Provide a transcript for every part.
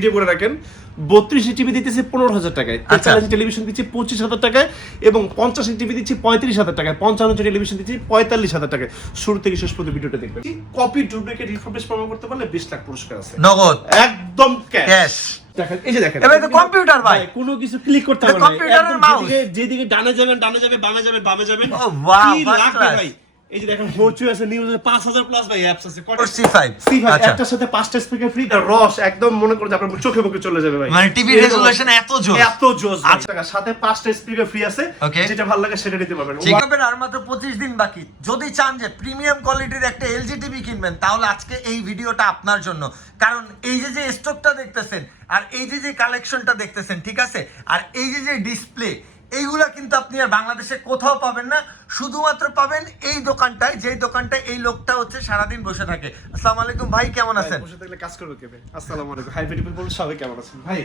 Video করে রাখেন 32 TV দিতেছি 15,000 টাকায়, 43 টেলিভিশন দিচ্ছি 25,000 টাকায় এবং 50 টিভি দিচ্ছি 35,000 টাকায়, 55 টেলিভিশন দিচ্ছি 45,000 টাকায়। শুরু থেকে শেষ পর্যন্ত ভিডিওটা দেখবেন। কপি ডুপ্লিকেট রিফার্বিশ প্রমাণ করতে পারলে 20 লাখ পুরস্কার আছে, নগদ একদম ক্যাশ। দেখেন এই যে দেখেন, এবারে তো কম্পিউটার ভাই, কোনো কিছু ক্লিক করতে হবে না, কম্পিউটারের মাউস, যেদিকে ডানে যাবেন ডানে যাবে, বামে যাবেন বামে যাবেন। ও ওয়াও, 3 লাখ ফার্স্ট ভাই। এই যে দেখেন হোচু আছে, নিউজ আছে, 5,000 প্লাস ভাই অ্যাপস আছে, কত C5 আচ্ছা, একটার সাথে 5টা স্পিকার ফ্রি, রস একদম মনে করুন আপনার চোখে মুখে চলে যাবে ভাই, মানে টিভি রেজোলিউশন এত জোস। আচ্ছা, সাথে 5টা স্পিকার ফ্রি আছে, যেটা ভালো লাগে সেটা নিতে পারবেন। চেকআপের আর মাত্র 25 দিন বাকি। যদি চান যে প্রিমিয়াম কোয়ালিটির একটা এলজি টিভি কিনবেন, তাহলে আজকে এই ভিডিওটা আপনার জন্য। কারণ এই যে স্টকটা দেখতেছেন আর এই যে কালেকশনটা দেখতেছেন, ঠিক আছে, আর এই যে ডিসপ্লে, এইগুলা কিন্তু আপনি আর বাংলাদেশে কোথাও পাবেন না, শুধুমাত্র পাবেন এই দোকানটায়, যেই দোকানটায় এই লোকটা হচ্ছে সারাদিন বসে থাকে। আসসালামু আলাইকুম ভাই, কেমন আছেন? বসে থাকলে কাজ করবে কে ভাই? আসসালামু আলাইকুম, হাই পিপল বল, সবাই কেমন আছেন ভাই?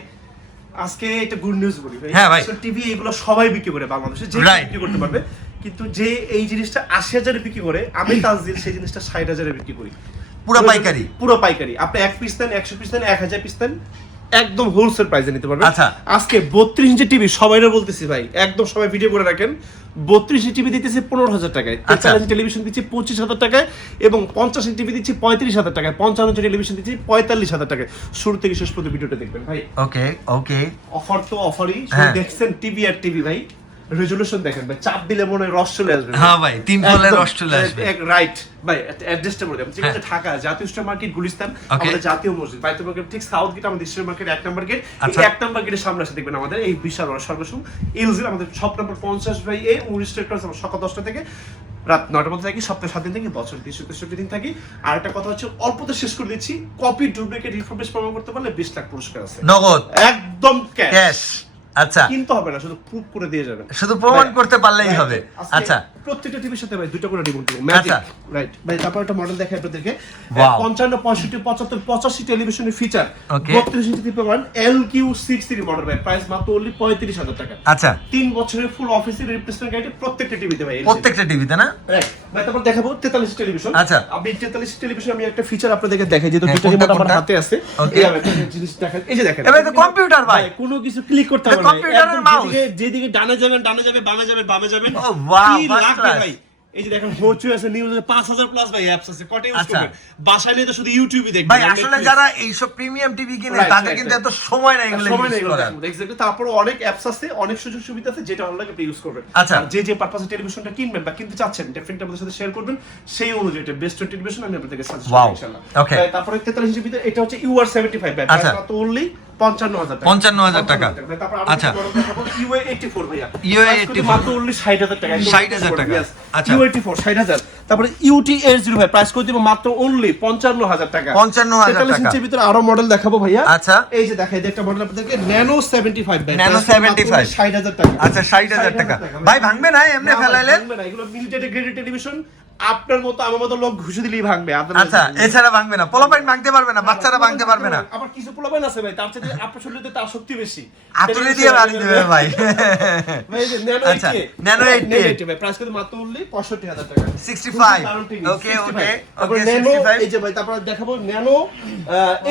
আজকে একটা গুড নিউজ বলি ভাই। হ্যাঁ ভাই, টিভি এগুলো সবাই বিক্রি করে বাংলাদেশে, যে বিক্রি করতে পারবে, কিন্তু যে এই জিনিসটা 80,000 এ বিক্রি করে, আমি তাজদিল সেই জিনিসটা 60,000 এ বিক্রি করি, পুরো পাইকারি। আপনি 1 পিস দেন, 100 পিস দেন, 1000 পিস দেন, একদম হোলসেল প্রাইসে নিতে পারবেন। আচ্ছা, আজকে 32 ইঞ্চি টিভি সবাইরে বলতেছি ভাই, একদম সবাই ভিডিও করে রাখেন, 32 ইঞ্চি টিভি দিতেছি 15,000 টাকায়, 43 টেলিভিশন দিচ্ছি 25,000 টাকায় এবং 50 টিভি দিচ্ছি 35,000 টাকায়, 55 টেলিভিশন দিচ্ছি 45,000 টাকায়। শুরু থেকে শেষ পর্যন্ত ভিডিওটা দেখবেন ভাই। ওকে অফার তো অফারই, দেখছেন টিভি আর টিভি ভাই, রেজোলিউশন দেখেন ভাই, চাপ দিলে মনে হয় রস চলে আসবে। হ্যাঁ ভাই, 3 ফলের রস চলে আসবে। রাইট ভাই, অ্যাড্রেসটা বলে দিলাম, ঠিক আছে? ঢাকা জাতীয় স্টোর মার্কেট, গুলিস্তান, আমাদের জাতীয় মসজিদ, বাইতুল মার্কেট ঠিক সাউথ গেট, আমাদের স্টোর মার্কেট 1 নম্বর গেট। এই 1 নম্বর গেটের সামনে এসে দেখবেন আমাদের এই বিশাল বড় সর্বসুম এলজি, আমাদের shop number 50 by A 19 states, সকাল 10টা থেকে রাত 9টার মধ্যে থাকি, সপ্তাহে 7 দিন থাকি, বছর 363 দিন থাকি। আর একটা কথা হচ্ছে, অল্পতে শেষ করে দিচ্ছি, কপি ডুপ্লিকেট রিফার্বিশ প্রমাণ করতে পারলে 20 লাখ পুরস্কার আছে, নগদ একদম ক্যাশ। আচ্ছা, কিনতে হবে না, শুধু প্রুফ করে দিয়ে যাবেন, শুধু প্রমাণ করতে পারলেই হবে। আচ্ছা, প্রত্যেকটা টিভির সাথে ভাই দুটো করে রিমোট দেব, ম্যাজিক, রাইট ভাই। তারপর একটা মডেল দেখাই আপনাদেরকে, 55 65 75 85 টেলিভিশনের ফিচার, 32 ইঞ্চি টিভি পাবেন, LQ63 মডেল ভাই, প্রাইস মাত্র only 35,000 টাকা। আচ্ছা, 3 বছরের ফুল অফিসের রিপ্লেসমেন্ট গ্যারান্টি প্রত্যেকটা টিভিতে ভাই, প্রত্যেকটা টিভিতে না? রাইট ভাই। তারপর দেখাবো 43 টেলিভিশন। আচ্ছা, আপনি 43 টেলিভিশন আমি একটা ফিচার আপনাদেরকে দেখাই, যেহেতু দুটো রিমোট আমার হাতে আছে, এইভাবে জিনিস দেখেন। এই যে দেখেন, এবারে তো কম্পিউটার ভাই, কোনো কিছু ক্লিক করতে হবে না, কম্পিউটারের মাউস, যেদিকে ডানে যাবেন ডানে যাবে, বামে যাবেন বামে যাবেন। ও ওয়াও, 3 লাখ ভাই। এই যে দেখেন হোচু আছে, নিউজ আছে, 5,000 প্লাস ভাই অ্যাপস আছে, কত ইউজ করবেন? বাসায় নিয়ে তো শুধু ইউটিউবই দেখবেন ভাই। আসলে যারা এইসব প্রিমিয়াম টিভি কিনে, তাদের কিন্তু এত সময় নাই এগুলো ইউজ করার। এক্স্যাক্টলি। তারপর অনেক অ্যাপস আছে, অনেক সুযোগ সুবিধা আছে, যেটা ভালো লাগে আপনি ইউজ করবেন। আচ্ছা, যে পারপাসে টেলিভিশনটা কিনবেন বা কিনতে চাচ্ছেন, ডেফিনেটলি আমাদের সাথে শেয়ার করবেন, সেই অনুযায়ী এটা বেস্ট টেলিভিশন আমি আপনাদেরকে সাজেস্ট করব ইনশাআল্লাহ। ওকে, তারপরে 43 ইঞ্চি ভিতরে এটা হচ্ছে UR75 ভাই, প্রাইস মাত্র only 55,000 টাকা। 55,000 টাকা। আচ্ছা, UA84 ভাইয়া, UA84 মাত্র only 60,000 টাকা, 60,000 টাকা। আচ্ছা, UA84 60,000। তারপরে UT80 ভাই, প্রাইস করে দিব মাত্র only 55,000 টাকা। 55,000 টাকা। 43 ইঞ্চির ভিতরে আরো মডেল দেখাবো ভাইয়া। আচ্ছা, এই যে দেখাই একটা মডেল আপনাদেরকে, Nano 75 ভাই, Nano 75 60,000 টাকা। আচ্ছা, 60,000 টাকা ভাই, ভাঙবে না এমনি ফেলাইলেন? ভাঙবে না, এগুলো মিলিটারি গ্রেডেড টেলিভিশন, আপনার মতো আমার মতো লোক ঘুষে দিলেই ভাঙবে। আচ্ছা, এছাড়া ভাঙবে না, পোলাপাইন ভাঙতে পারবে না, বাচ্চারা ভাঙতে পারবে না। আবার কিছু পোলাপাইন আছে ভাই, তার চেয়ে আপনার শরীরে তার শক্তি বেশি, আতুরে দিয়ে বাড়ি দেবে ভাই। ভাই এই যে Nano 80, আচ্ছা, Nano 80 ভাই, প্রাইস করে মাত্র only 65,000 টাকা। 65 ওকে ওকে ওকে 65। এই যে ভাই, তারপর দেখাবো Nano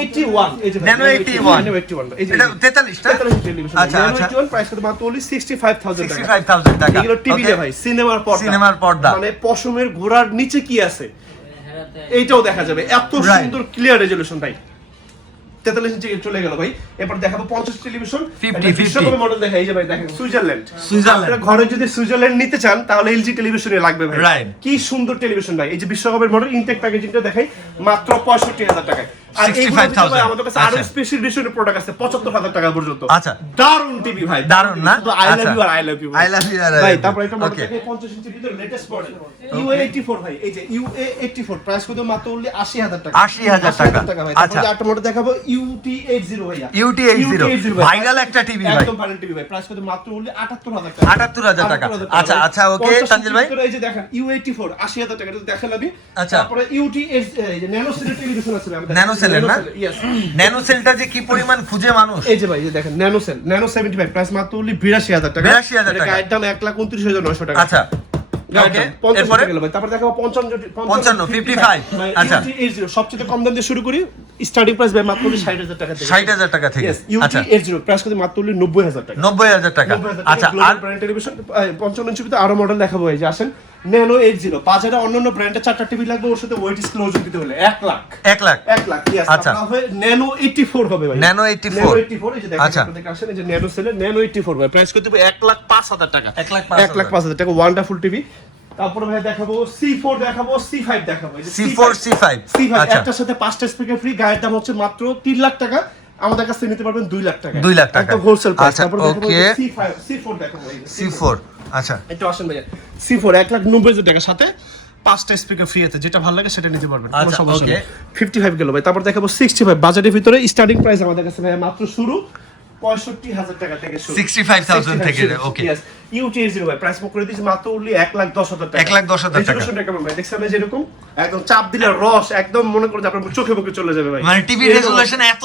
81, এই যে Nano 81, এই যে এটা 43 টা। 43 টেলিভিশন। আচ্ছা, Nano আচ্ছা, 81 প্রাইস করে মাত্র only 65,000 টাকা। 65,000 টাকা। এগুলো টিভি রে ভাই, সিনেমার পর্দা, মানে পশমের ঘোড়ার নিচে কি আছে এইটাও দেখা যাবে, এত সুন্দর ক্লিয়ার রেজোলিউশন ভাই। 43 ইঞ্চি চলে গেল ভাই। এরপর দেখাবো 50 টেলিভিশন, 50 মডেল দেখা। এই যে ভাই দেখেন, সুইজারল্যান্ড। আপনারা ঘরে যদি সুইজারল্যান্ড নিতে চান, তাহলে এলজি টেলিভিশনে লাগবে ভাই। কি সুন্দর টেলিভিশন ভাই। এই যে বিশ্বকাপের মডেল, ইনটেক প্যাকেজিংটা দেখাই, মাত্র 65,000 টাকায়। আর এইগুলো আমাদের কাছে আরো স্পেশাল এডিশনের প্রোডাক্ট আছে 75,000 টাকা পর্যন্ত। আচ্ছা, দারুন টিভি ভাই, দারুন না? আই লাভ ইউ আর I love you I love you ভাই। তারপর এটা মডেল দেখে 50 ইঞ্চির ভিতরে লেটেস্ট মডেল UA84 ভাই। এই যে UA84 প্রাইস কত? মাত্র only 80,000 টাকা। 80,000 টাকা ভাই। তারপর একটা মডেল দেখাবো UT80 ভাইয়া। UT80 ভাইরাল একটা টিভি ভাই, একদম ভাইরাল টিভি ভাই। প্রাইস কত? মাত্র only 78,000 টাকা। 78,000 টাকা। আচ্ছা আচ্ছা, ওকে তানজিল ভাই। এই যে দেখেন UA84 80,000 টাকা, এটা দেখেন আমি। আচ্ছা, তারপরে UT8 এই যে ন্যানো সেল টেলিভিশন আছে আমাদের, ন্যানো সেলের না? ইয়েস, ন্যানো সেলটা যে কি পরিমাণ খুঁজে মানুষ। এই যে ভাই, এই যে দেখেন ন্যানো সেল, ন্যানো 75 প্রাইস মাত্র only 82,000 টাকা। 82,000 টাকা। গাইড দাম 1,29,900 টাকা। আচ্ছা, ওকে এরপরে তারপর দেখাবো 55 55 আচ্ছা সবচেয়ে কম দাম দিয়ে শুরু করি স্টার্টিং প্রাইস ভাই মাত্র 60,000 টাকা থেকে 60,000 টাকা থেকে আচ্ছা UT80 প্রাইস কত মাত্র 90,000 টাকা 90,000 টাকা আচ্ছা আর ব্র্যান্ড টেলিভিশন 55 ইঞ্চি ভিতরে আরো মডেল দেখাবো এই যে আসেন ন্যানো 80 বাজারে অন্যান্য ব্র্যান্ডের 4টা টিভি লাগবে ওর সাথে ওয়েট স্কেল ওজন দিতে হলে 1 লাখ 1 লাখ ইয়েস আচ্ছা হবে ন্যানো 84 হবে ভাই ন্যানো 84 এই যে দেখেন আপনাদের আসেন এই যে ন্যানো সেলের ন্যানো 84 ভাই প্রাইস কত 1,05,000 টাকা 1,05,000 টাকা ওয়ান্ডারফুল টিভি তারপরে ভাই দেখাবো C4 দেখাবো C5 দেখাবো এই যে C5 আচ্ছা একটার সাথে 5টা স্পিকার ফ্রি গায়ের দাম হচ্ছে মাত্র 3 লাখ টাকা আমাদের কাছে নিতে পারবেন 2 লাখ টাকা 2 লাখ টাকা একদম হোলসেল প্রাইস আচ্ছা তারপর দেখাবো ওকে C4 দেখাবো এই যে C4 আচ্ছা একটু আসেন ভাইয়া C4 1,90,000 টাকার সাথে 5টা স্পিকার ফ্রি আছে যেটা ভালো লাগে সেটা নিতে পারবেন কোনো আচ্ছা, সমস্যা নেই okay. 55 গেল ভাই তারপর দেখাবো 65 বাজেটের ভিতরে স্টার্টিং প্রাইস আমাদের কাছে ভাই মাত্র শুরু 65,000 টাকা থেকে শুরু 65,000 থেকে ওকে UT80 ভাই প্রাইস মুখ করে দিয়েছি মাত্র only 1,10,000 টাকা 1,10,000 টাকা রেজোলিউশনটা কেমন ভাই দেখছেন যেরকম একদম চাপ দিলে রস একদম মনে করে যে আপনার চোখে মুখে চলে যাবে ভাই মানে টিভি রেজোলিউশন এত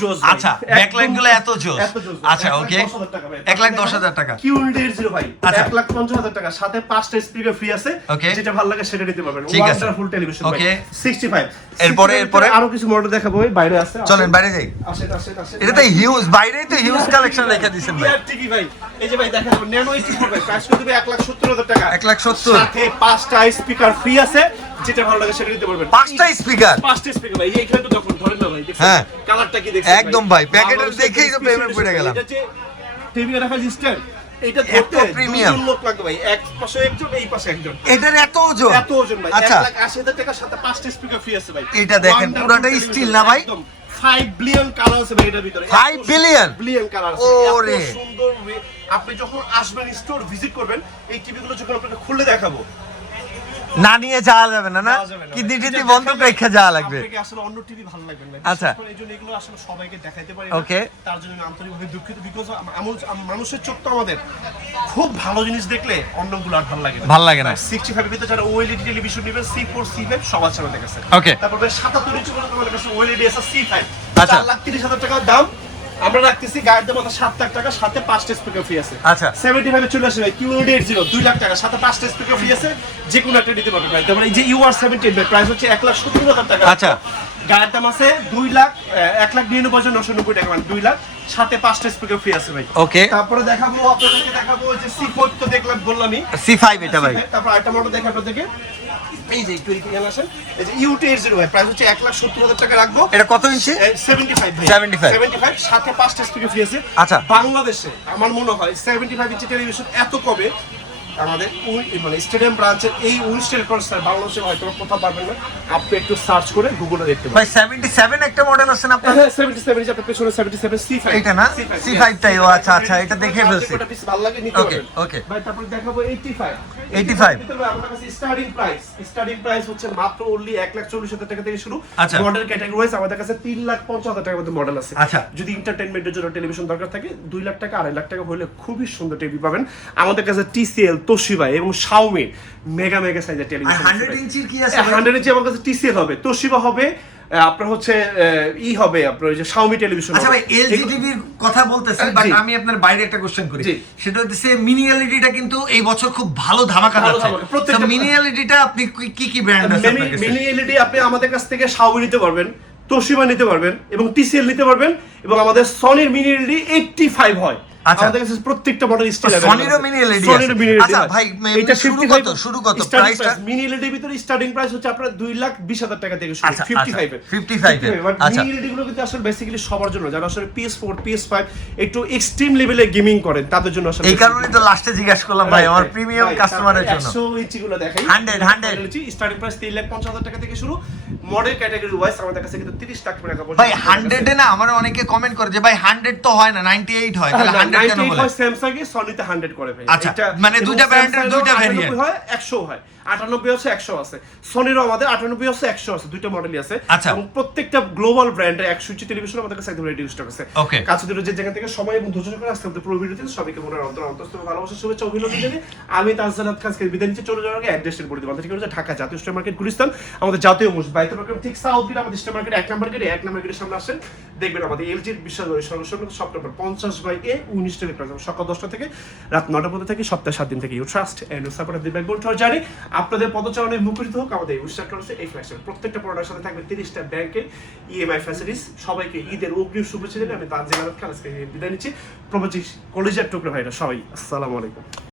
জোস ভাই। আচ্ছা একদম ব্যাকলাইট গুলো এত জোস ভাই। আচ্ছা ওকে 1,10,000 টাকা ভাই। 1,10,000 টাকা QT80 ভাই আচ্ছা। 1,50,000 টাকা সাথে 5টা স্পিকার ফ্রি আছে Okay. যেটা ভালো লাগে সেটা নিতে পারবেন ঠিক আছে। ওয়ান্ডারফুল টেলিভিশন ভাই Okay. 65 এরপরে আরো কিছু মডেল দেখাবো ভাই বাইরে আছে চলেন বাইরে যাই আসেন এটা তো হিউজ বাইরেই তো হিউজ কালেকশন রেখে দিয়েছেন ভাই ঠিকই ভাই এই যে ভাই দেখেন ন্যানো 84 ভাই প্রাইস করে দেবে 1,70,000 টাকা 1,70,000 সাথে 5টা স্পিকার ফ্রি আছে যেটা ভালো লাগে সেটা নিতে পারবেন 5টা স্পিকার 5টা স্পিকার ভাই এইখানে তো দেখুন ধরেন না ভাই দেখছেন হ্যাঁ। কালারটা কি দেখছেন একদম ভাই, প্যাকেটের দেখেই তো প্রেমে পড়ে গেলাম। এটা যে টিভি রাখা স্ট্যান্ড এটা এত ধরতে premium। দুজন লোক লাগবে ভাই এক পাশে একজন এই পাশে একজন এটার এত ওজন এত ওজন ভাই আচ্ছা 1,80,000 টাকার সাথে 5টা স্পিকার ফ্রি আছে ভাই এটা দেখেন, পুরাটাই steel না ভাই? 5 বিলিয়ন কালার আছে ভাই এটার ভিতরে 5 billion? বিলিয়ন কালার আছে ওরে। এত সুন্দর আপনি যখন আসবেন স্টোর ভিজিট করবেন এই টিভিগুলো যখন আপনাকে খুলে দেখাবো না নিয়ে যাওয়া যাবে না না যাওয়া যাবে না। কিডনি টিডনি এটা বন্ধ দেখালে রেখে যাওয়া লাগবে আপনাকে আসলে অন্য টিভি ভালো লাগবে না আচ্ছা। বিশেষ করে এইজন্য এগুলো আসলে সবাইকে দেখাইতে পারি Okay. না তার জন্য আমি আন্তরিকভাবে দুঃখিত বিকজ মানুষের চোখ তো আমাদের খুব ভালো জিনিস দেখলে অন্যগুলো আর ভালো লাগে না ভাল লাগে না 65 এর ভিতরে যারা ওএলইডি টেলিভিশন নেবেন C4 C5 সব আছে আমাদের কাছে Okay. তারপরে 77 ইঞ্চি পর্যন্ত আমাদের কাছে ওএলইডি আছে C5 আচ্ছা। 4,30,000 টাকা দাম আমরা রাখতেছি গায়ের দাম 7 লাখ টাকা সাথে 5টা স্পিকার ফ্রি আছে আচ্ছা। 75 এ চলে আসে ভাই QT80 2 লাখ টাকা সাথে 5টা স্পিকার ফ্রি আছে যে কোনো একটা দিতে পারবে ভাই তারপরে এই যে UR17 ভাই প্রাইস হচ্ছে 1,70,000 টাকা আচ্ছা। গায়ের দাম আছে 1,99,990 টাকা মানে 2 লাখ সাথে 5টা স্পিকার ফ্রি আছে ভাই ওকে তারপরে দেখাবো আপনাদেরকে দেখাবো যে C4 তো দেখলাম বললামই C5 এটা ভাই তারপর আরেকটা মডেল দেখাবো আপনাদেরকে এই যে একটু এখানে আসেন এই যে UT80 ভাই প্রাইস হচ্ছে 1,70,000 টাকা রাখবো এটা কত ইঞ্চি 75 ভাই 75 সাথে 5টা স্পিকার ফ্রি আছে আচ্ছা। বাংলাদেশে আমার মনে হয় 75 ইঞ্চি টেলিভিশন এত কবে আমাদের মানে স্টেডিয়াম ব্রাঞ্চের এই উইস্টেল কনসার্ট বাংলাদেশে হয়তো কোথাও পাবেন না আপনি একটু সার্চ করে গুগলে দেখতে পাবেন ভাই 77 একটা মডেল আছে না আপনার হ্যাঁ 77 ইঞ্চি আপনার পেছনে 77 C5 এইটা না? C5 টাই, ও আচ্ছা, আচ্ছা, এটা দেখে ফেলছি। এটা বেশ ভালো লাগে নিতে Okay, পারবেন okay. ভাই তারপর দেখাবো 85 85 ভিতরে আমাদের কাছে স্টার্টিং প্রাইস হচ্ছে মাত্র only 1,40,000 টাকা থেকে শুরু আচ্ছা। মডেল ক্যাটাগরি ওয়াইজ আমাদের কাছে 3,50,000 টাকার মধ্যে মডেল আছে আচ্ছা। যদি এন্টারটেইনমেন্টের জন্য টেলিভিশন দরকার থাকে 2 লাখ টাকা 2.5 লাখ টাকা হলে খুবই সুন্দর টিভি পাবেন আমাদের কাছে TCL তোশিবা এবং Xiaomi মেগা সাইজের আর টেলিভিশন 100 ইঞ্চির কি আছে 100 ইঞ্চি আমার কাছে TCL হবে তোশিবা হবে আপনার হচ্ছে হবে আপনার ওই যে Xiaomi টেলিভিশন আচ্ছা ভাই এলজি টিভির কথা বলতেছি বাট জি। আমি আপনার বাইরে একটা কোশ্চেন করি জি। সেটা হচ্ছে মিনি এলইডিটা কিন্তু এই বছর খুব ভালো ধামাকা ভালো যাচ্ছে ধামাকা, প্রত্যেকটা- তো মিনি এলইডিটা আপনি কি ব্র্যান্ড আছে আপনার কাছে মিনি এলইডি আপনি আমাদের কাছ থেকে Xiaomi নিতে পারবেন তোশিবা নিতে পারবেন এবং TCL নিতে পারবেন এবং আমাদের সনির মিনি এলইডি 85 হয় আচ্ছা। আমাদের কাছে প্রত্যেকটা মডেল স্টাইল সনিরও mini LED আছে। আচ্ছা, ভাই, এটা শুরু কত প্রাইসটা? মিনি এলইডি ভিতরে স্টার্টিং প্রাইস হচ্ছে আপনার 2,20,000 টাকা থেকে শুরু আচ্ছা, 55 এর 55 এর, আচ্ছা। মিনি এলইডি গুলো কিন্তু আসলে বেসিক্যালি সবার জন্য যারা আসলে PS4 PS5 একটু এক্সট্রিম লেভেলে গেমিং করেন তাদের জন্য আসলে এই কারণেই তো লাস্টে জিজ্ঞাসা করলাম ভাই আমার প্রিমিয়াম কাস্টমারের জন্য 100 ইঞ্চি গুলো দেখাই 100 স্টার্টিং প্রাইস 3,50,000 টাকা থেকে শুরু মডেল ক্যাটাগরি ওয়াইজ আমাদের কাছে কিন্তু 30 লাখ টাকা পর্যন্ত ভাই 100 এ না আমার অনেকে কমেন্ট করে যে ভাই 100 তো হয় না 98 হয় তাহলে 100 কেন বলে স্যামসাং এ সনিতে 100 করে ভাই আচ্ছা, মানে দুইটা ব্র্যান্ডের দুইটা ভেরিয়েন্ট হয় 100 হয় 98 আছে 100 আছে, সনিরও আমাদের 98 আছে 100 আছে, দুইটা মডেলই আছে। আচ্ছা। এবং প্রত্যেকটা গ্লোবাল ব্র্যান্ডের 100 ইঞ্চি টেলিভিশন আমাদের কাছে একদম রেডি স্টক আছে। ওকে। কাছে দুটো যে জায়গা থেকে সময় এবং ধৈর্য করে আসতে হবে পুরো ভিডিওতে, সবাইকে মনে অন্তঃস্থ ভালোবাসা শুভেচ্ছা অভিনন্দন জানিয়ে আমি তাজজানাত খানকে বিদায় নিচ্ছি। চলে যাওয়ার আগে অ্যাড্রেসটা বলে দিই, ঠিক আছে? ঢাকা জাতীয় স্টক মার্কেট গুলিস্তান, আমাদের জাতীয় মসজিদ বাইতুল মাকরম ঠিক সাউথ গেট, আমাদের স্টক মার্কেট 1 নম্বর গেটের সামনে আসেন, দেখবেন আমাদের এলজির বিশাল সব নম্বর 50/A 19 টাকা ক্লাস সকাল 10টা থেকে রাত 9টা পর্যন্ত থেকে সপ্তাহে 7 দিন থেকে। You trust and you support the backbone to journey. আপনাদের পদচারণে মুখরিত হোক আমাদের এই উইস্টার ট্রান্সে এই ফ্ল্যাশে প্রত্যেকটা প্রোডাক্টের সাথে থাকবে 30টা ব্যাংকের ইএমআই ফ্যাসিলিটিস। সবাইকে ঈদের অগ্রিম শুভেচ্ছা জানিয়ে আমি তাজজানাত খান আজকে বিদায় নিচ্ছি। প্রবাসী কলেজের টুকরো ভাইরা সবাই আসসালামু আলাইকুম।